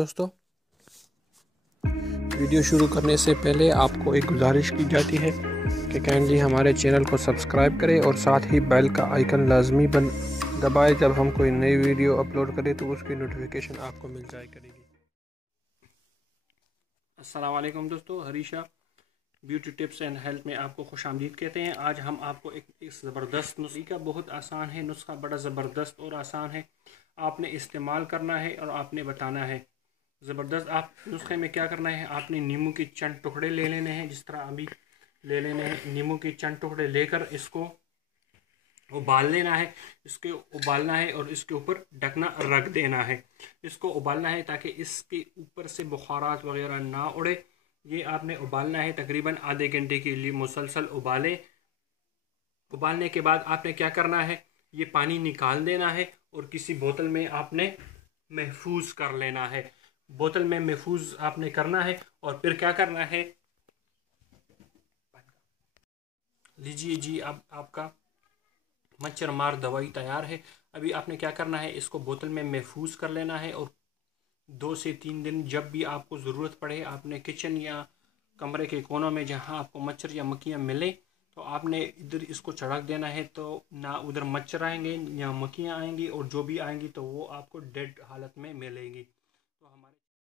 دوستو، ویڈیو شروع کرنے سے پہلے آپ کو ایک گزارش کی جاتی ہے کہ کائنڈلی ہمارے چینل کو سبسکرائب کریں اور ساتھ ہی بیل کا آئیکن لازمی دبائے۔ جب ہم کوئی نئی ویڈیو اپلوڈ کریں تو اس کی نوٹیفیکیشن آپ کو مل جائے کرے گی۔ السلام علیکم دوستو، ہریشہ بیوٹی ٹپس اینڈ ہیلتھ میں آپ کو خوش آمدید کہتے ہیں۔ آج ہم آپ کو ایک زبردست نسخہ، بہت آسان ہے نسخہ، بڑا زبردست اور آسان ہے۔ آپ نے استعمال کرنا ہے اور آپ نے بتانا ہے زبردست۔ آپ نسخے میں کیا کرنا ہے، آپ نے نیمبو کے چند ٹکڑے لے لینے ہیں، جس طرح ابھی لے لینے ہیں۔ نیمبو کے چند ٹکڑے لے کر اس کو ابال لینا ہے، اس کے ابالنا ہے اور اس کے اوپر ڈھکنا رکھ دینا ہے۔ اس کو ابالنا ہے تاکہ اس کے اوپر سے بخارات وغیرہ نہ اڑے۔ یہ آپ نے ابالنا ہے تقریباً آدھے گھنٹے کے لیے مسلسل ابالیں۔ ابالنے کے بعد آپ نے کیا کرنا ہے، یہ پانی نکال دینا ہے اور کسی بوتل میں آپ نے محفوظ کر لینا ہے۔ بوتل میں محفوظ آپ نے کرنا ہے اور پھر کیا کرنا ہے، لیجیے جی اب آپ کا مچھر مار دوائی تیار ہے۔ ابھی آپ نے کیا کرنا ہے، اس کو بوتل میں محفوظ کر لینا ہے اور 2 سے 3 دن جب بھی آپ کو ضرورت پڑے، آپ نے کچن یا کمرے کے کونوں میں جہاں آپ کو مچھر یا مکھیاں ملیں تو آپ نے ادھر اس کو چھڑک دینا ہے، تو نہ ادھر مچھر آئیں گے یا مکھیاں آئیں گی، اور جو بھی آئیں گی تو وہ آپ کو ڈیڈ حالت میں ملیں گی۔